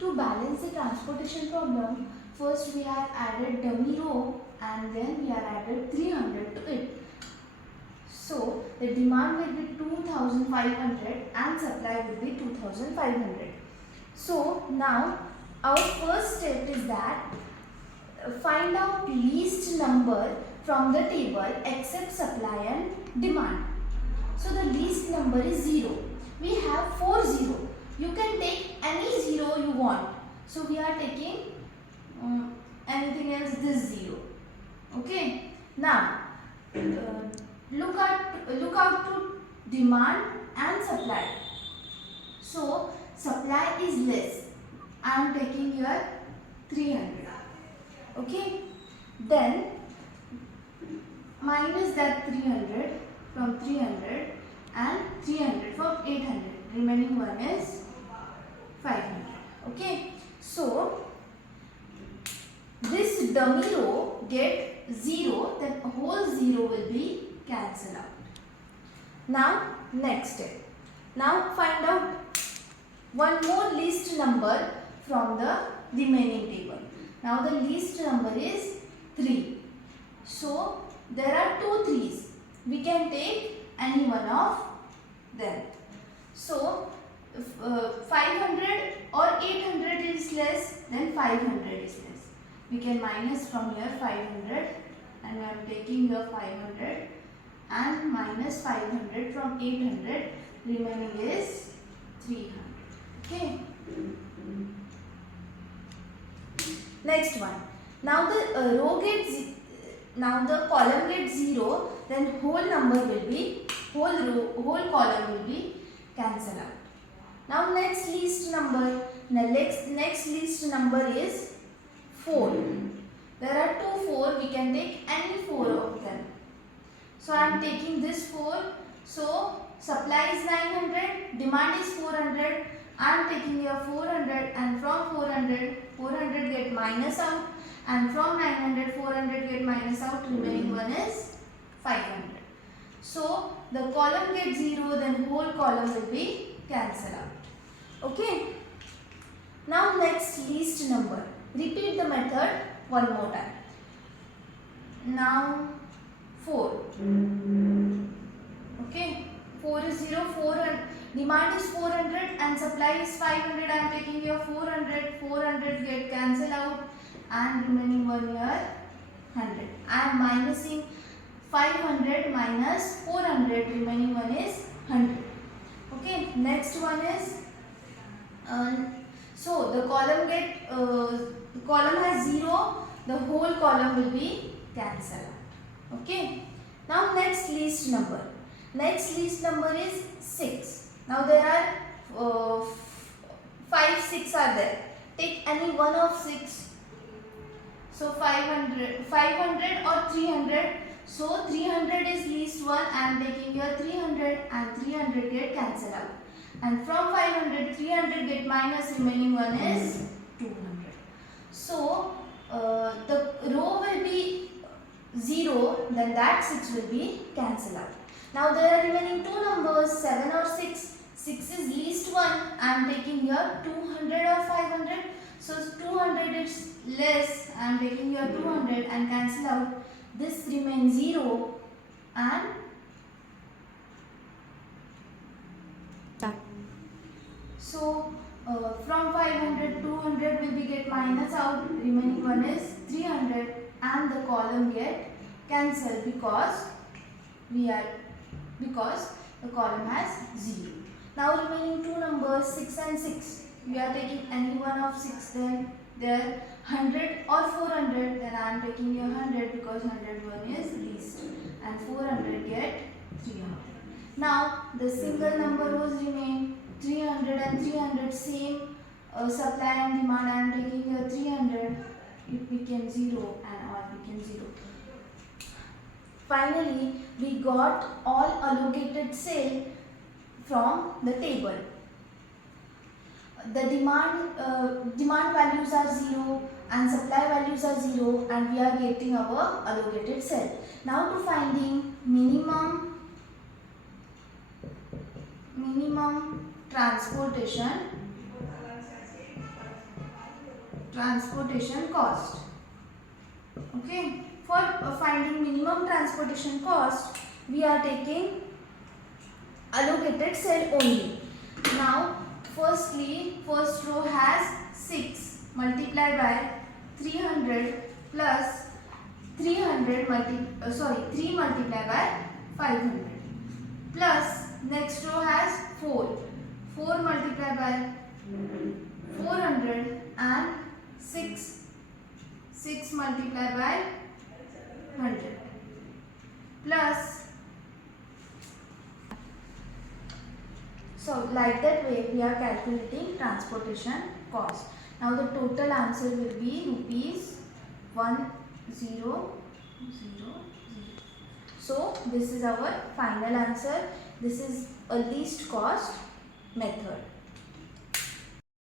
To balance the transportation problem, first we have added dummy row and then we have added 300 to it. So the demand will be 2500 and supply will be 2500. So now our first step is that find out least number from the table except supply and demand. So the least number is 0. We have 4 0. You can take any 0 you want. So we are taking anything else this 0. Okay. Now look out to demand and supply. So supply is less. I am taking here 300. Okay. Then minus that 300 from 300 and 300 from 800. Remaining one is 500. Okay. So this dummy row get 0, then whole 0 will be cancelled out. Now next step. Now find out one more least number from the remaining table. Now the least number is 3. So there are 2 3s. We can take any one of them. So if 500 or 800 is less, then 500 is less. We can minus from here 500 and I am taking here 500 and minus 500 from 800. Remaining is 300. Okay. Next one. Now the column gets 0, then whole column will be cancelled out. Now next least number. Next least number is 4. There are 2 4. We can take any 4 of them. So I am taking this 4. So supply is 900, demand is 400. I am taking here 400 and from 400 get minus out and from 900 400 get minus out. Remaining one is 500. So the column gets 0, then whole column will be cancelled out. Okay. Now next least number. Repeat the method one more time. Now 4. Okay. 4 is 0, 400. Demand is 400 and supply is 500. I am taking here 400. 400 get cancelled out and remaining one here 100. I am minusing 500 minus 400. Remaining one is 100. Okay. Next one is so the column has 0. The whole column will be cancelled out. Okay. Now next least number. Next least number is 6. Now there are 5 6 are there. Take any one of 6. So 500 or 300. So 300 is least one. I am taking here 300 and 300 get cancelled out. And from 500 300 get minus. Remaining one is 200. So the row will be 0. Then that 6 will be cancelled out. Now there are remaining 2 numbers 7 or 6. 6 is least one. I am taking here 200 or 500. So 200 is less. I am taking here 200 and cancel out. This remains 0 and so from 500 200 will be get minus out. Remaining one is 300 and the column get cancelled because the column has 0. Now remaining 2 numbers 6 and 6. We are taking any one of 6. Then there 100 or 400. Then I am taking here 100 because 101 is least and 400 get 300. Now the single number was remain 300 and 300 same supply and demand. I am taking here 300. It became 0 and all became 0. Finally, we got all allocated cell from the table. The demand values are 0 and supply values are 0 and we are getting our allocated cell. Now to finding minimum transportation transportation cost. Okay, for finding minimum transportation cost, we are taking allocated cell only. Now, firstly, first row has 6 multiplied by 300 plus 300 3 multiplied by 500 plus next row has 4 multiplied by 400 and 6 multiplied by 100 plus. So like that way we are calculating transportation cost. Now the total answer will be rupees 1000. So this is our final answer. This is a least cost method.